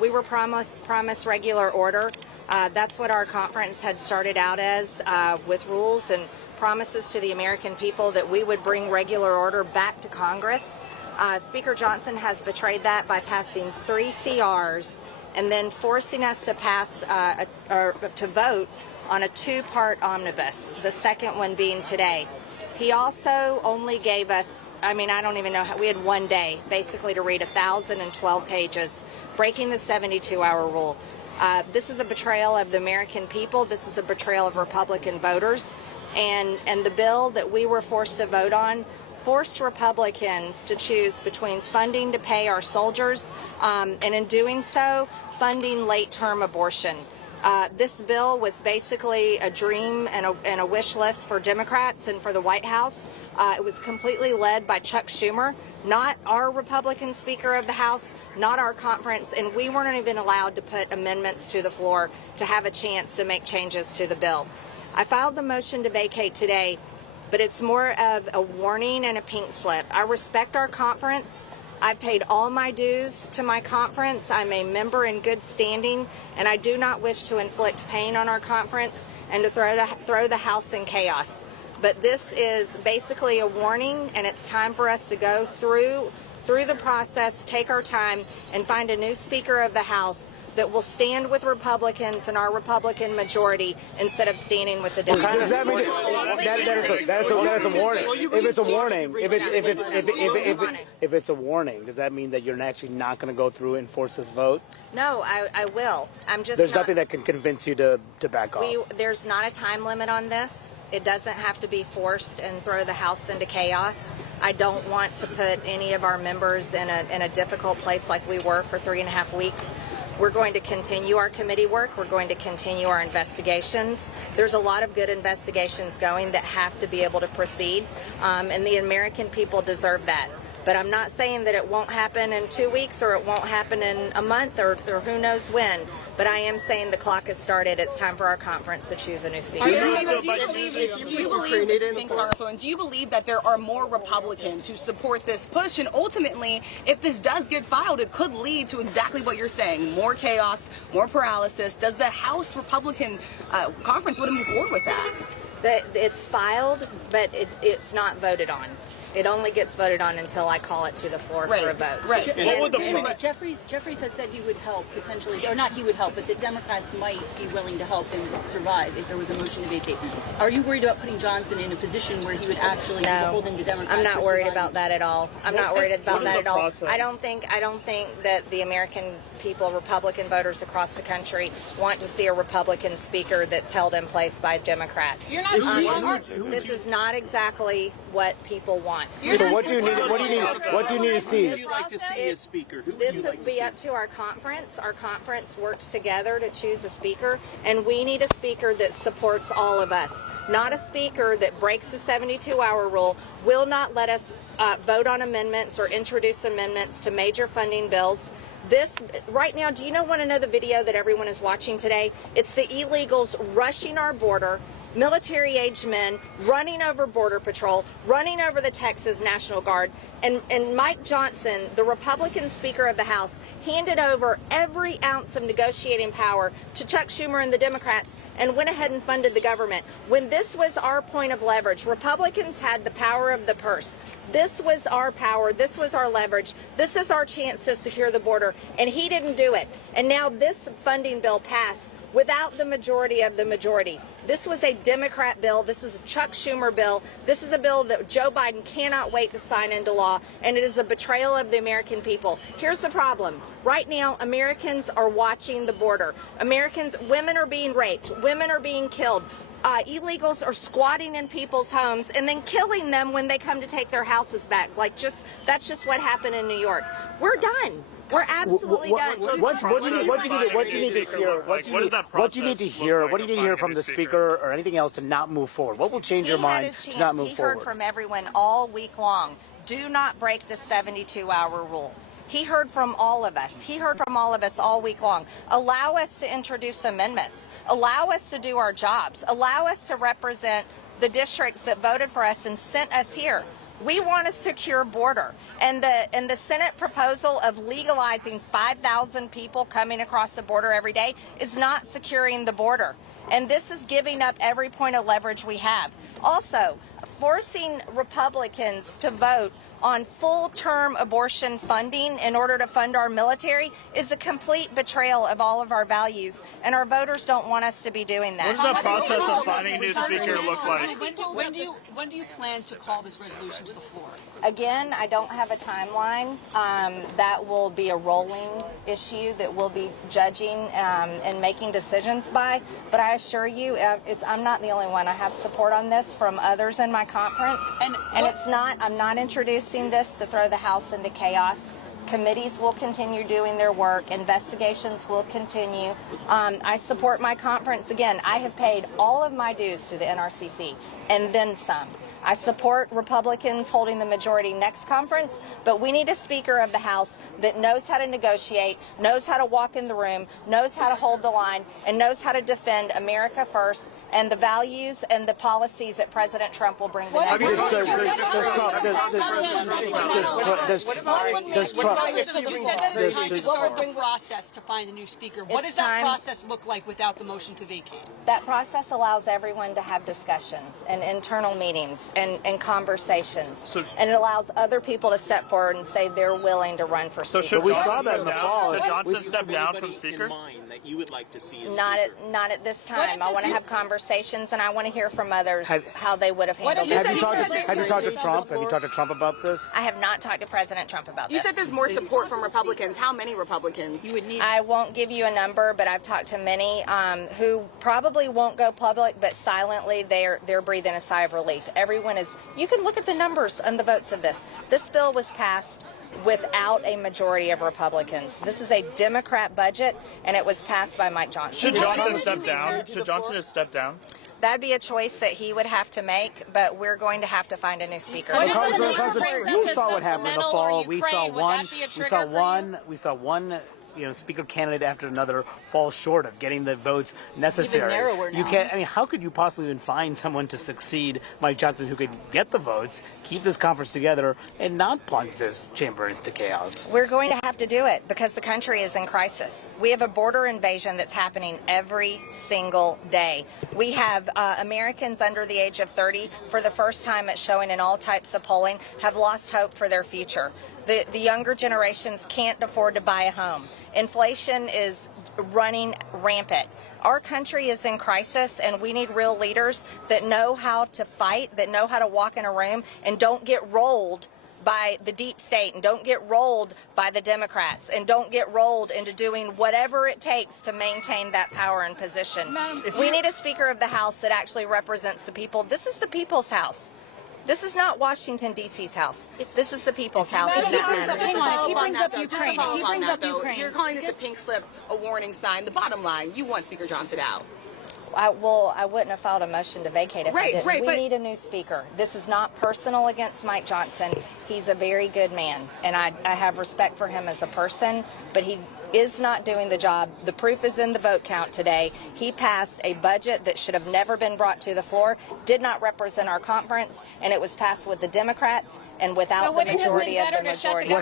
We were promised regular order. That's what our conference had started out as, with rules and promises to the American people that we would bring regular order back to Congress. Speaker Johnson has betrayed that by passing 3 CRs and then forcing us to pass to vote on a 2-part omnibus, the second one being today. He also only gave us, I don't even know how, we had 1 day basically to read 1,012 pages, breaking the 72-hour rule. This is a betrayal of the American people. This is a betrayal of Republican voters. And the bill that we were forced to vote on forced Republicans to choose between funding to pay our soldiers and in doing so, funding late-term abortion. This bill was basically a dream and a wish list for Democrats and for the White House. It was completely led by Chuck Schumer, not our Republican Speaker of the House, not our conference, and we weren't even allowed to put amendments to the floor to have a chance to make changes to the bill. I filed the motion to vacate today, but it's more of a warning and a pink slip. I respect our conference. I paid all my dues to my conference. I'm a member in good standing, and I do not wish to inflict pain on our conference and to throw the House in chaos. But this is basically a warning, and it's time for us to go through the process, take our time, and find a new Speaker of the House that will stand with Republicans and our Republican majority instead of standing with the Democrats. Does that mean that is a warning? If it's a warning, if it's a warning, does that mean that you're actually not going to go through and force this vote? No, I will. There's nothing that can convince you to back off. There's not a time limit on this. It doesn't have to be forced and throw the House into chaos. I don't want to put any of our members in a difficult place like we were for 3.5 weeks. We're going to continue our committee work. We're going to continue our investigations. There's a lot of good investigations going that have to be able to proceed, and the American people deserve that. But I'm not saying that it won't happen in 2 weeks or it won't happen in a month or who knows when. But I am saying the clock has started. It's time for our conference to choose a new speaker. Do you believe that there are more Republicans who support this push? And ultimately, if this does get filed, it could lead to exactly what you're saying: more chaos, more paralysis. Does the House Republican conference want to move forward with that? It's filed, but it's not voted on. It only gets voted on until I call it to the floor for a vote. Right. Jeffries has said he would help potentially, or not he would help, but the Democrats might be willing to help him survive if there was a motion to vacate. Are you worried about putting Johnson in a position where he would actually be beholden to Democrats? I'm not worried about that at all. I'm not worried about that at all. I don't think that the American people, Republican voters across the country, want to see a Republican speaker that's held in place by Democrats. You're not. This is not exactly what people want. So what do you need? What do you need to see? Who would you like to see as speaker? This will be up to our conference. Our conference works together to choose a speaker, and we need a speaker that supports all of us, not a speaker that breaks the 72-hour rule, will not let us vote on amendments or introduce amendments to major funding bills. This right now, do you want to know the video that everyone is watching today? It's the illegals rushing our border, military-aged men running over Border Patrol, running over the Texas National Guard, and Mike Johnson, the Republican Speaker of the House, handed over every ounce of negotiating power to Chuck Schumer and the Democrats and went ahead and funded the government. When this was our point of leverage, Republicans had the power of the purse. This was our power. This was our leverage. This is our chance to secure the border, and he didn't do it. And now this funding bill passed without the majority of the majority. This was a Democrat bill. This is a Chuck Schumer bill. This is a bill that Joe Biden cannot wait to sign into law, and it is a betrayal of the American people. Here's the problem. Right now, Americans are watching the border. Women are being raped. Women are being killed. Illegals are squatting in people's homes and then killing them when they come to take their houses back. That's just what happened in New York. We're done. We're absolutely done. What do you need to hear? What do you need to hear from the speaker or anything else to not move forward? What will change your mind to not move forward? He heard from everyone all week long. Do not break the 72-hour rule. He heard from all of us. He heard from all of us all week long. Allow us to introduce amendments. Allow us to do our jobs. Allow us to represent the districts that voted for us and sent us here. We want a secure border, and the Senate proposal of legalizing 5,000 people coming across the border every day is not securing the border. And this is giving up every point of leverage we have. Also, forcing Republicans to vote on full-term abortion funding in order to fund our military is a complete betrayal of all of our values, and our voters don't want us to be doing that. What does the process of finding a new speaker look like? When do you plan to call this resolution to the floor? Again, I don't have a timeline. That will be a rolling issue that we'll be judging and making decisions by. But I assure you, I'm not the only one. I have support on this from others in my conference. And I'm not introducing this to throw the House into chaos. Committees will continue doing their work. Investigations will continue. I support my conference. Again, I have paid all of my dues to the NRCC and then some. I support Republicans holding the majority next conference, but we need a Speaker of the House that knows how to negotiate, knows how to walk in the room, knows how to hold the line, and knows how to defend America first and the values and the policies that President Trump will bring to next. You said that it's time to start the process to find a new speaker. What does that process look like without the motion to vacate? That process allows everyone to have discussions and internal meetings and conversations. And it allows other people to step forward and say they're willing to run for speaker. So should we saw that in the fall? Should Johnson step down from speaker? That you would like to see as not at this time. I want to have conversations, and I want to hear from others how they would have handled it. Have you talked to Trump? Have you talked to Trump about this? I have not talked to President Trump about this. You said there's more support from Republicans. How many Republicans? You would need. I won't give you a number, but I've talked to many who probably won't go public, but silently they're breathing a sigh of relief. Everyone is. You can look at the numbers and the votes of this. This bill was passed without a majority of Republicans. This is a Democrat budget, and it was passed by Mike Johnson. Should Johnson step down? Should Johnson just step down? That'd be a choice that he would have to make, but we're going to have to find a new speaker. You saw what happened in the fall. We saw one speaker candidate after another fall short of getting the votes necessary. Even narrower now. You can't. I mean, how could you possibly even find someone to succeed Mike Johnson who could get the votes, keep this conference together, and not plunge this chamber into chaos? We're going to have to do it because the country is in crisis. We have a border invasion that's happening every single day. We have Americans under the age of 30, for the first time it's showing in all types of polling, have lost hope for their future. The younger generations can't afford to buy a home. Inflation is running rampant. Our country is in crisis, and we need real leaders that know how to fight, that know how to walk in a room and don't get rolled by the deep state, and don't get rolled by the Democrats, and don't get rolled into doing whatever it takes to maintain that power and position. We need a Speaker of the House that actually represents the people. This is the people's house. This is not Washington, D.C.'s house. This is the people's house. Hang on, he brings up Ukraine. He brings up Ukraine. You're calling this a pink slip, a warning sign. The bottom line, you want Speaker Johnson out. I wouldn't have filed a motion to vacate if I didn't. We need a new speaker. This is not personal against Mike Johnson. He's a very good man, and I have respect for him as a person, but he is not doing the job. The proof is in the vote count today. He passed a budget that should have never been brought to the floor, did not represent our conference, and it was passed with the Democrats and without the majority of the majority.